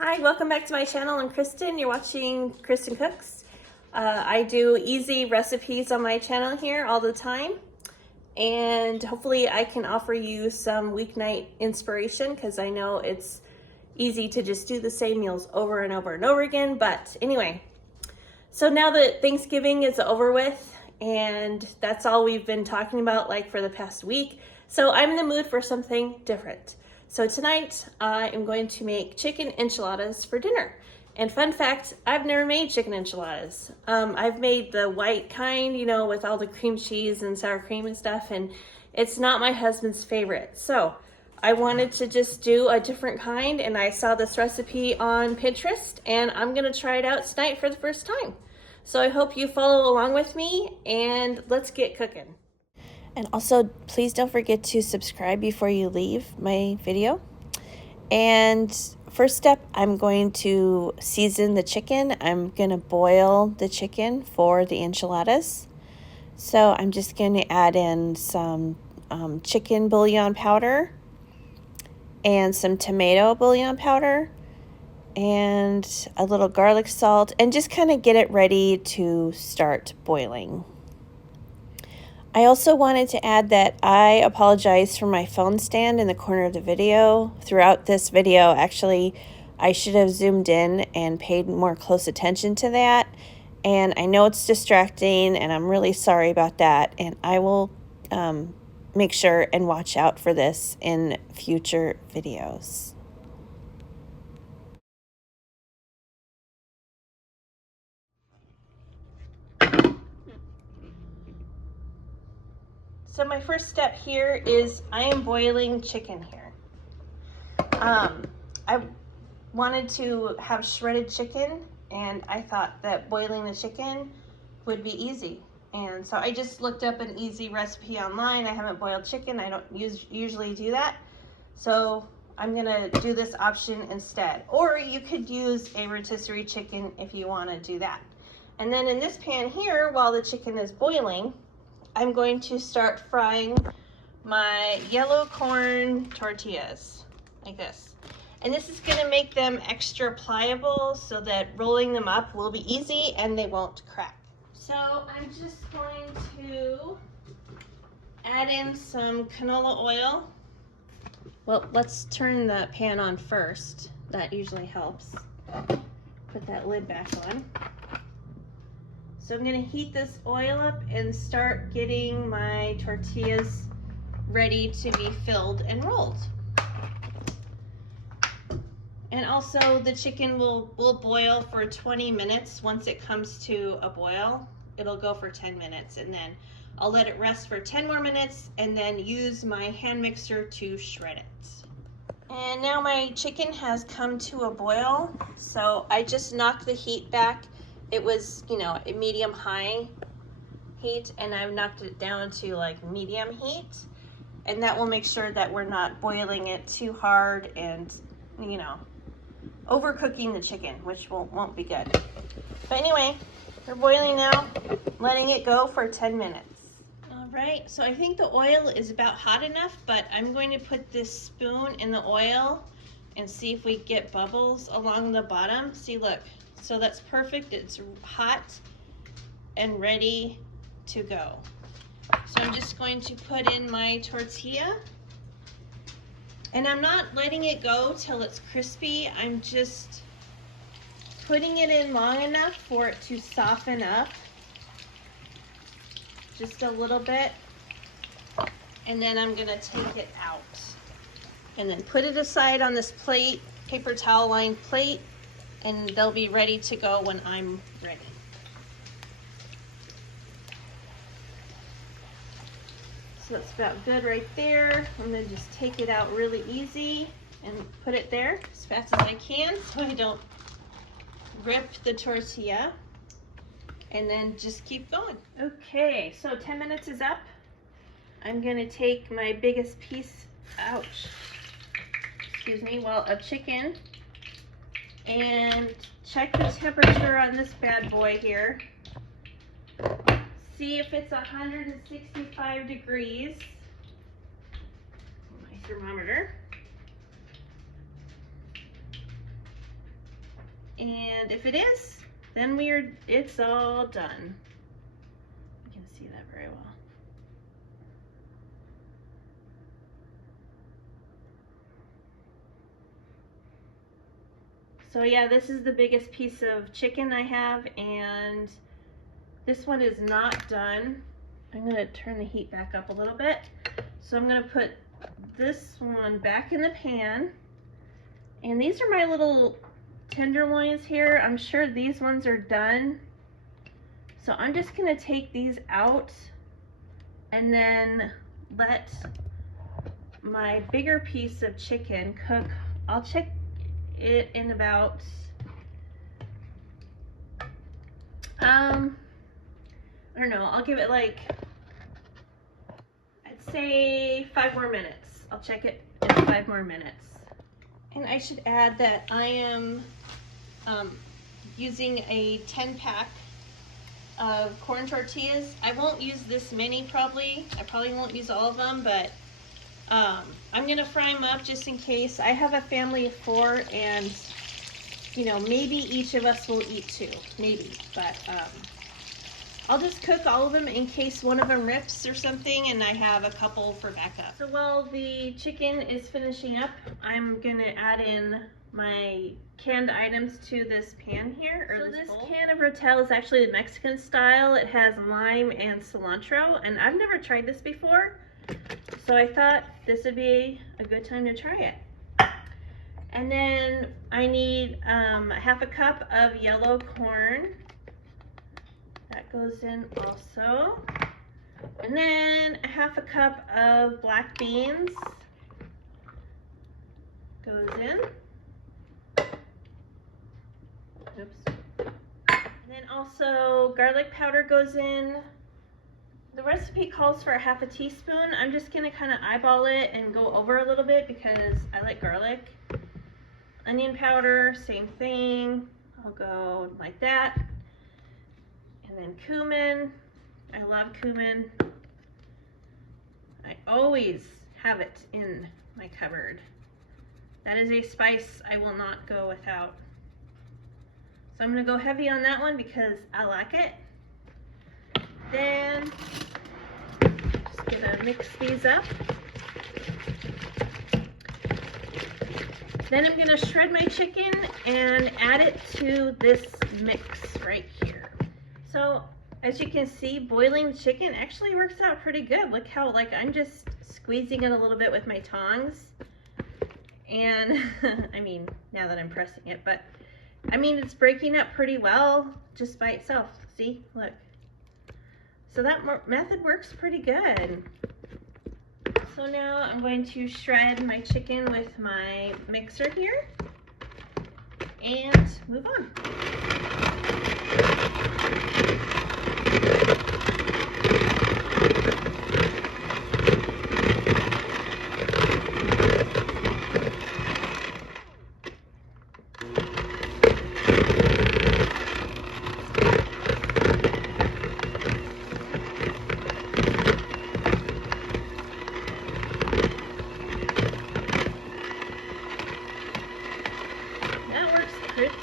Hi, welcome back to my channel. I'm Kristen. You're watching Kristincooks. I do easy recipes on my channel here all the time, and hopefully I can offer you some weeknight inspiration because I know it's easy to just do the same meals over and over and over again. But anyway, so now that Thanksgiving is over with, and that's all we've been talking about like for the past week, so I'm in the mood for something different. So tonight I am going to make chicken enchiladas for dinner. And fun fact, I've never made chicken enchiladas. I've made the white kind, you know, with all the cream cheese and sour cream and stuff, and it's not my husband's favorite. So I wanted to just do a different kind, and I saw this recipe on Pinterest, and I'm gonna try it out tonight for the first time. So I hope you follow along with me, and let's get cooking. And also, please don't forget to subscribe before you leave my video. And first step, I'm going to season the chicken. I'm going to boil the chicken for the enchiladas. So I'm just going to add in some chicken bouillon powder and some tomato bouillon powder and a little garlic salt, and just kind of get it ready to start boiling. I also wanted to add that I apologize for my phone stand in the corner of the video. Throughout this video, actually, I should have zoomed in and paid more close attention to that. And I know it's distracting, and I'm really sorry about that. And I will make sure and watch out for this in future videos. So my first step here is I am boiling chicken here. I wanted to have shredded chicken, and I thought that boiling the chicken would be easy. And so I just looked up an easy recipe online. I haven't boiled chicken. I don't usually do that. So I'm gonna do this option instead. Or you could use a rotisserie chicken if you wanna do that. And then in this pan here, while the chicken is boiling, I'm going to start frying my yellow corn tortillas, like this. And this is gonna make them extra pliable so that rolling them up will be easy and they won't crack. So I'm just going to add in some canola oil. Well, let's turn the pan on first. That usually helps. Put that lid back on. So I'm gonna heat this oil up and start getting my tortillas ready to be filled and rolled. And also the chicken will boil for 20 minutes. Once it comes to a boil, it'll go for 10 minutes, and then I'll let it rest for 10 more minutes and then use my hand mixer to shred it. And now my chicken has come to a boil, so I just knocked the heat back. It was, you know, a medium-high heat, and I've knocked it down to like medium heat, and that will make sure that we're not boiling it too hard and, you know, overcooking the chicken, which won't be good. But anyway, we're boiling now, letting it go for 10 minutes. All right, so I think the oil is about hot enough, but I'm going to put this spoon in the oil and see if we get bubbles along the bottom. See, look. So that's perfect. It's hot and ready to go. So I'm just going to put in my tortilla, and I'm not letting it go till it's crispy. I'm just putting it in long enough for it to soften up just a little bit, and then I'm gonna take it out and then put it aside on this plate, paper towel lined plate, and they'll be ready to go when I'm ready. So that's about good right there. I'm gonna just take it out really easy and put it there as fast as I can so I don't rip the tortilla, and then just keep going. Okay, so 10 minutes is up. I'm gonna take my biggest piece, of chicken, and check the temperature on this bad boy here. See if it's 165 degrees. My thermometer. And if it is, then it's all done. You can see that very well. So yeah, this is the biggest piece of chicken I have, and this one is not done. I'm gonna turn the heat back up a little bit. So I'm gonna put this one back in the pan. And these are my little tenderloins here. I'm sure these ones are done. So I'm just gonna take these out and then let my bigger piece of chicken cook. I'll check it in about, I don't know, I'll give it like, I'd say 5 more minutes. I'll check it in 5 more minutes. And I should add that I am using a 10-pack of corn tortillas. I won't use this many probably. I probably won't use all of them, but I'm gonna fry them up just in case. I have a family of 4, and you know, maybe each of us will eat 2, maybe, but I'll just cook all of them in case one of them rips or something, and I have a couple for backup. So while the chicken is finishing up, I'm gonna add in my canned items to this pan here. So this can of Rotel is actually the Mexican style. It has lime and cilantro, and I've never tried this before, so I thought this would be a good time to try it. And then I need half a cup of yellow corn. That goes in also. And then half a cup of black beans goes in. Oops. And then also garlic powder goes in. The recipe calls for a half a teaspoon. I'm just gonna kind of eyeball it and go over a little bit because I like garlic. Onion powder, same thing. I'll go like that. And then cumin. I love cumin. I always have it in my cupboard. That is a spice I will not go without. So I'm gonna go heavy on that one because I like it. Then just gonna mix these up. Then I'm gonna shred my chicken and add it to this mix right here. So as you can see, boiling the chicken actually works out pretty good. Look how, like, I'm just squeezing it a little bit with my tongs. And I mean, now that I'm pressing it, but I mean, it's breaking up pretty well just by itself. See, look. So that method works pretty good. So now I'm going to shred my chicken with my mixer here and move on.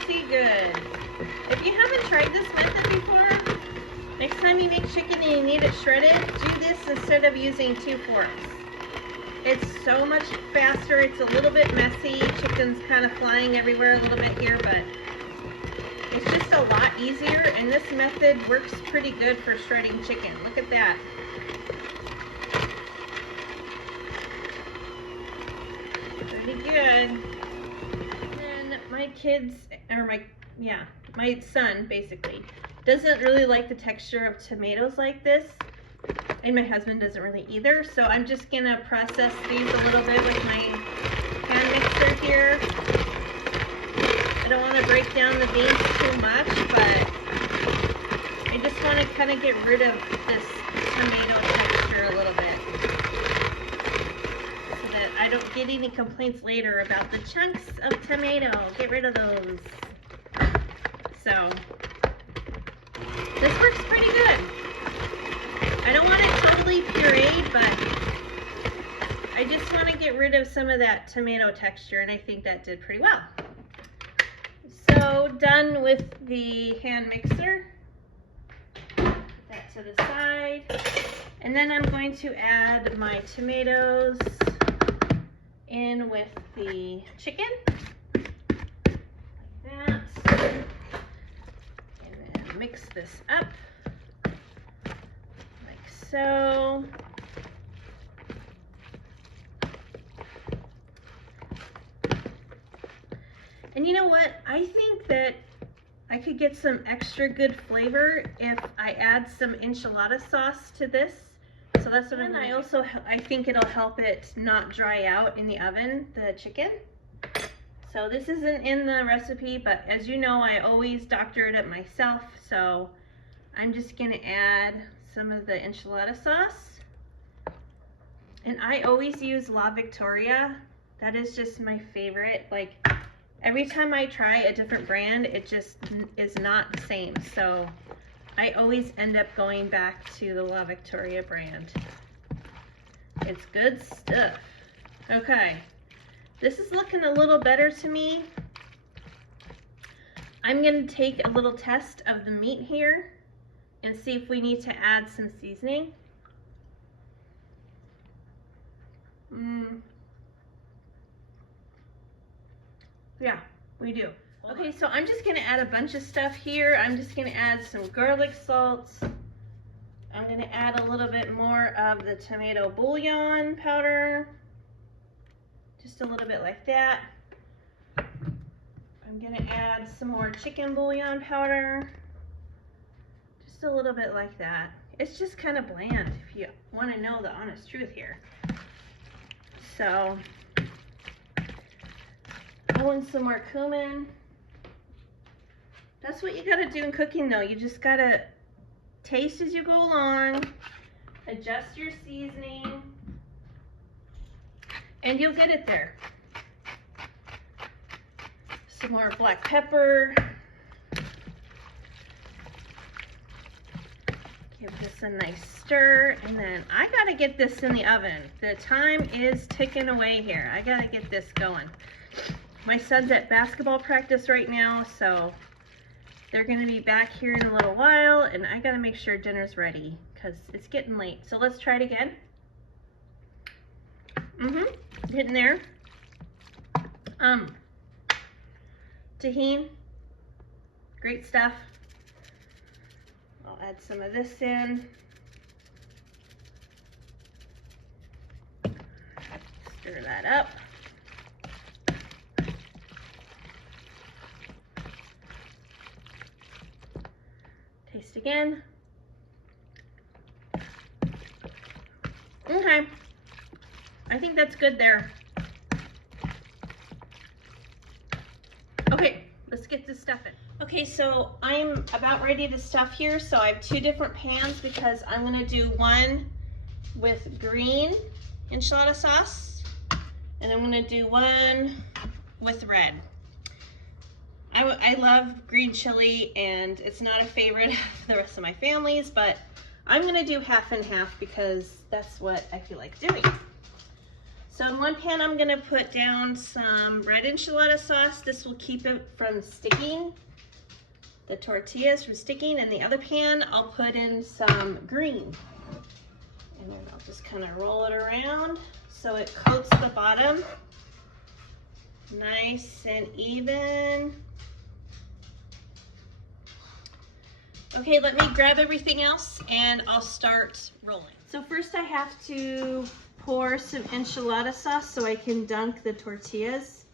Pretty good. If you haven't tried this method before, next time you make chicken and you need it shredded, do this instead of using 2 forks. It's so much faster. It's a little bit messy. Chicken's kind of flying everywhere a little bit here, but it's just a lot easier, and this method works pretty good for shredding chicken. Look at that. Pretty good. My kids, or my son basically doesn't really like the texture of tomatoes like this, and my husband doesn't really either, so I'm just gonna process these a little bit with my hand mixer here. I don't want to break down the beans too much, but I just want to kind of get rid of this tomato texture a little bit, I don't get any complaints later about the chunks of tomato. Get rid of those. So, this works pretty good. I don't want it totally pureed, but I just want to get rid of some of that tomato texture, and I think that did pretty well. So, done. with the hand mixer. Put that to the side. And then I'm going to add my tomatoes in with the chicken. Like that. And then mix this up. Like so. And you know what? I think that I could get some extra good flavor if I add some enchilada sauce to this. So that's what I think it'll help it not dry out in the oven, the chicken. So this isn't in the recipe, but as you know, I always doctor it up myself. So I'm just gonna add some of the enchilada sauce. And I always use La Victoria. That is just my favorite. Like, every time I try a different brand, it just is not the same. So I always end up going back to the La Victoria brand. It's good stuff. Okay, this is looking a little better to me. I'm gonna take a little test of the meat here and see if we need to add some seasoning. Yeah, we do. Okay, so I'm just gonna add a bunch of stuff here. I'm just gonna add some garlic salt. I'm gonna add a little bit more of the tomato bouillon powder. Just a little bit like that. I'm gonna add some more chicken bouillon powder. Just a little bit like that. It's just kind of bland if you wanna know the honest truth here. So, throw in some more cumin. That's what you gotta do in cooking though. You just gotta taste as you go along, adjust your seasoning, and you'll get it there. Some more black pepper. Give this a nice stir, and then I gotta get this in the oven. The time is ticking away here. I gotta get this going. My son's at basketball practice right now, so they're gonna be back here in a little while, and I gotta make sure dinner's ready because it's getting late. So let's try it again. Getting there. Tahini, great stuff. I'll add some of this in. Stir that up. Taste again. Okay, I think that's good there. Okay, let's get this stuff in. Okay, so I'm about ready to stuff here. So I have two different pans because I'm gonna do one with green enchilada sauce, and I'm gonna do one with red. I love green chili, and it's not a favorite of the rest of my family's, but I'm gonna do half and half because that's what I feel like doing. So in one pan, I'm gonna put down some red enchilada sauce. This will keep it from sticking, the tortillas from sticking. In the other pan, I'll put in some green. And then I'll just kind of roll it around so it coats the bottom nice and even. Okay, let me grab everything else and I'll start rolling. So first I have to pour some enchilada sauce so I can dunk the tortillas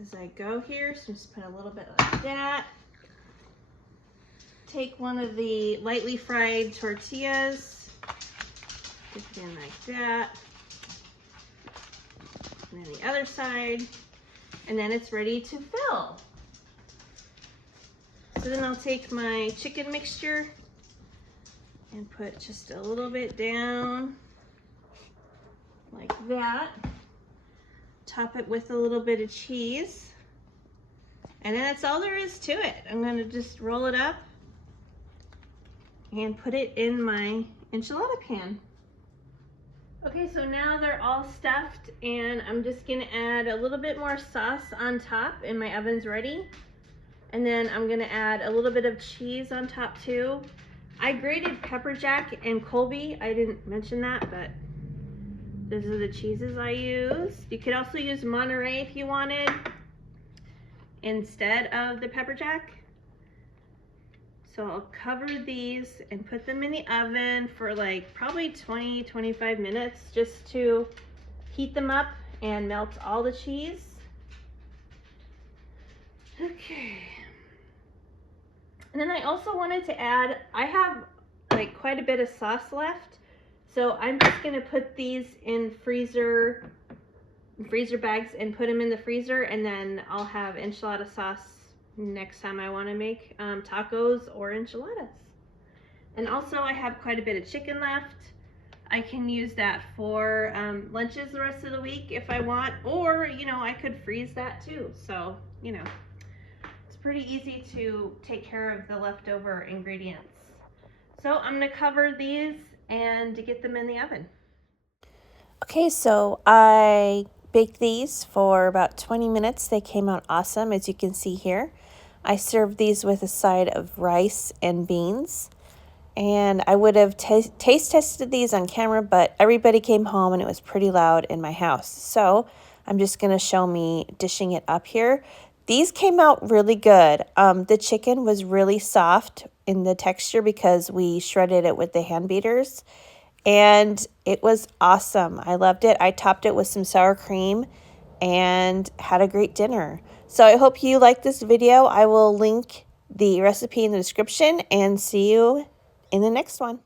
as I go here. So just put a little bit like that. Take one of the lightly fried tortillas, dip it in like that, and then the other side, and then it's ready to fill. So then I'll take my chicken mixture and put just a little bit down like that. Top it with a little bit of cheese. And then that's all there is to it. I'm gonna just roll it up and put it in my enchilada pan. Okay, so now they're all stuffed, and I'm just gonna add a little bit more sauce on top, and my oven's ready. And then I'm gonna add a little bit of cheese on top too. I grated pepper jack and Colby. I didn't mention that, but these are the cheeses I used. You could also use Monterey if you wanted instead of the pepper jack. So I'll cover these and put them in the oven for like probably 20-25 minutes just to heat them up and melt all the cheese. Okay. And then I also wanted to add, I have like quite a bit of sauce left. So I'm just gonna put these in freezer bags and put them in the freezer, and then I'll have enchilada sauce next time I wanna make tacos or enchiladas. And also I have quite a bit of chicken left. I can use that for lunches the rest of the week if I want, or, you know, I could freeze that too. So, you know, it's pretty easy to take care of the leftover ingredients. So I'm gonna cover these and to get them in the oven. Okay, so I baked these for about 20 minutes. They came out awesome, as you can see here. I served these with a side of rice and beans. And I would have taste tested these on camera, but everybody came home and it was pretty loud in my house. So I'm just going to show me dishing it up here. These came out really good. The chicken was really soft in the texture because we shredded it with the hand beaters. And it was awesome. I loved it. I topped it with some sour cream and had a great dinner. So I hope you liked this video. I will link the recipe in the description and see you in the next one.